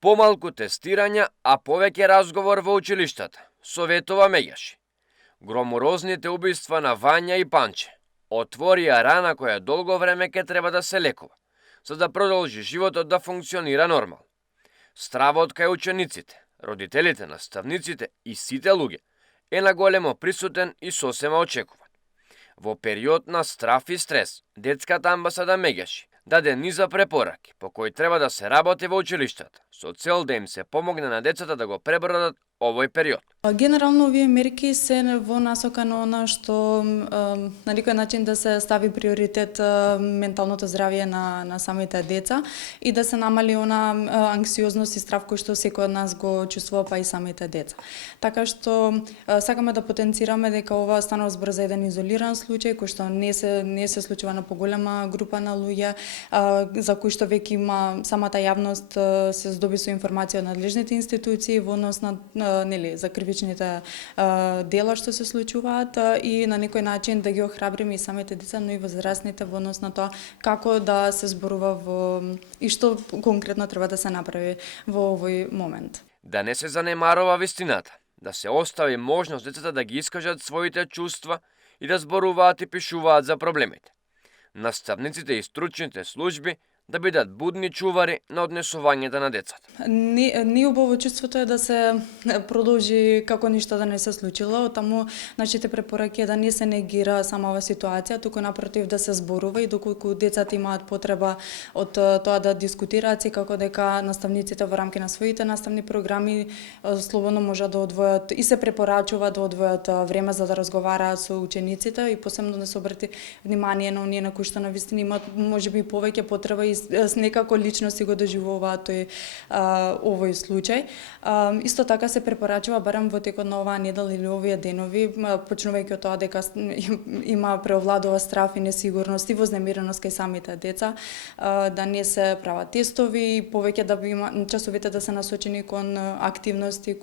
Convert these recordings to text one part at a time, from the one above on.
Помалку тестирања, а повеќе разговор во училиштата, советува Меѓаши. Громорозните убиства на Вања и Панче отворија рана која долго време ќе треба да се лекува, за да продолжи животот да функционира нормално. Стравот кај учениците, родителите, наставниците и сите луѓе е наголемо присутен и сосема очекуван. Во период на страф и стрес, детската амбасада Меѓаши даде низа препораки по кои треба да се работи во училиштата, со цел да им се помогне на децата да го пребродат овој период. Генерално овие мерки се во насока на она што на некој начин да се стави приоритет менталното здравје на самите деца и да се намали она анксиозност и страв кој што секој од нас го чувствува, па и самите деца. Така што сакаме да потенцираме дека ова станува збор за еден изолиран случај кој што не се случува на поголема група на луѓе, за кој што веќе има самата јавност се здоби со информација од надлежните институции во однос на за кривичните дела што се случуваат и на некој начин да ги охрабриме и самите деца, но и возрастните во однос на тоа како да се зборува и што конкретно треба да се направи во овој момент. Да не се занемарува вистината, да се остави можност децата да ги искажат своите чувства и да зборуваат и пишуваат за проблемите. Наставниците и стручните служби да бидат будни чувари на однесувањето на децата. Неубаво чувството е да се продолжи како ништо да не се случило, таму нашите препораки е да не се негира самава ситуација, туку напротив да се зборува и доколку децата имаат потреба од тоа да дискутираат, секако дека наставниците во рамки на своите наставни програми слободно можат да одвојат и се препорачува да одвојат време за да разговараат со учениците и посебно да се обрати внимание на оние на кои што навистина имаат можеби повеќе потреба и некако лично си го доживуваат овој случај. Исто така се препорачува барем во текот на оваа недела или овие денови, почнувајќи од тоа дека има преовладува страф и несигурност и вознемиреност кај самите деца, да не се прават тестови и повеќе да има часовите да се насочени кон активности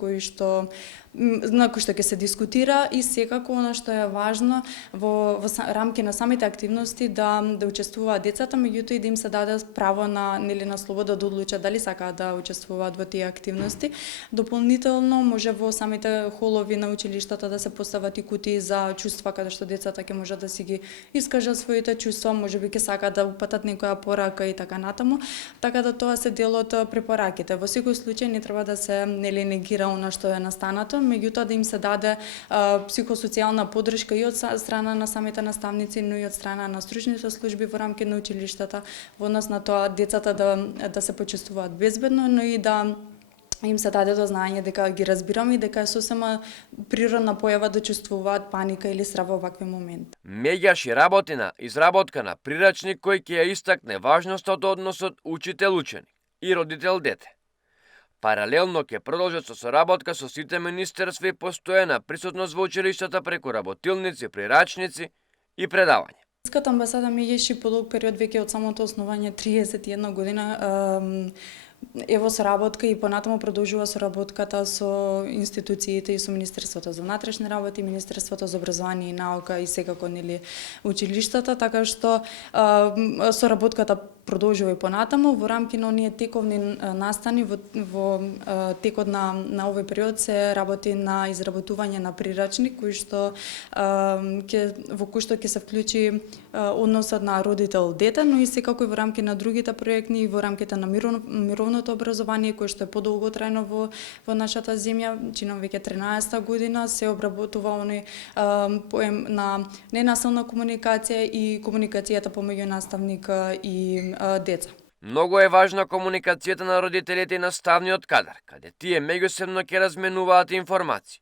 на кои што ќе се дискутира и секако она што е важно во рамки на самите активности да учествуваат децата, меѓутоа и да им се даде право на слобода да одлучат дали сакаат да учествуваат во тие активности. Дополнително може во самите холови на училиштата да се постават и кутии за чувства каде што децата ќе можат да си ги искажат своите чувства, можеби ќе сакаат да упатат некоја порака и така натаму, така да тоа се дел од препораките. Во секој случај не треба да се негира она што е настанато, меѓутоа да им се даде психосоцијална поддршка и од страна на самите наставници, но и од страна на стручните служби во рамки на училиштата, во однос на тоа децата да се почувствуваат безбедно, но и да им се даде до знаење дека ги разбираме и дека е сосема природна појава да чувствуваат паника или страв во вакви моменти. Меѓаши работи на изработка на прирачник кој ќе ја истакне важноста од односот учител-ученик и родител-дете. Паралелно ќе продолжат со соработка со сите министерства и постојана присутност во училиштата преку работилници, прирачници и предавања. Детската амбасада Меѓаши по долг период веќе од самото основање 31 година е во соработка и понатаму продолжува соработката со институциите и со Министерството за внатрешни работи, Министерството за образование и наука и секако училиштата, така што соработката продолжува и понатаму во рамки на оние тековни настани во текот на овој период се работи на изработување на прирачник во кој што ќе се вклучи односот на родител-дете, но и секако и во рамки на другите проекти и во рамките на мировното образование кој што е подолготрајно во нашата земја, чином веќе 13 година се обработува оној поем на ненасилна комуникација и комуникацијата помеѓу наставник и деца. Многу е важна комуникацијата на родителите и наставниот кадар, каде тие меѓусебно ќе разменуваат информации.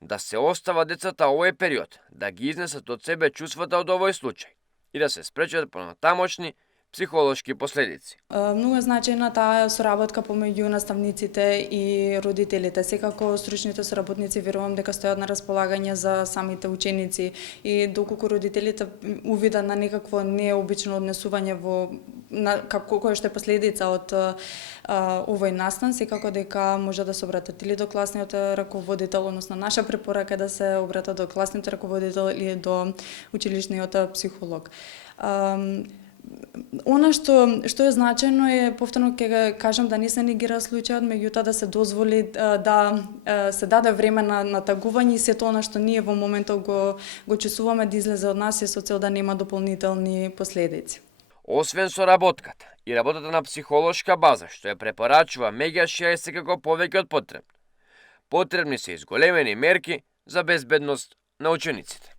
Да се остава децата овој период, да ги изнесат од себе чувствата од овој случај и да се спречат понатамошни психолошки последици. Многу е значајна таа соработка помеѓу наставниците и родителите. Секако стручните соработници верувам дека стојат на располагање за самите ученици и доколку родителите увидат на некакво необично однесување кој што е последица од овој настан, секако дека може да се обратат или до класниот раководител, односно наша препорака да се обратат до класниот раководител или до училишниот психолог. Она што е значајно е, повторно ќе го кажам, да не се негира случајот, меѓутоа да се дозволи да се даде време на тагување и сето она што ние во моментот го чувствуваме да излезе од нас е со цел да нема дополнителни последици. Освен соработката и работата на психолошка база, што ја препорачува Меѓашија, е секако повеќе од потребно. Потребни се изголемени мерки за безбедност на учениците.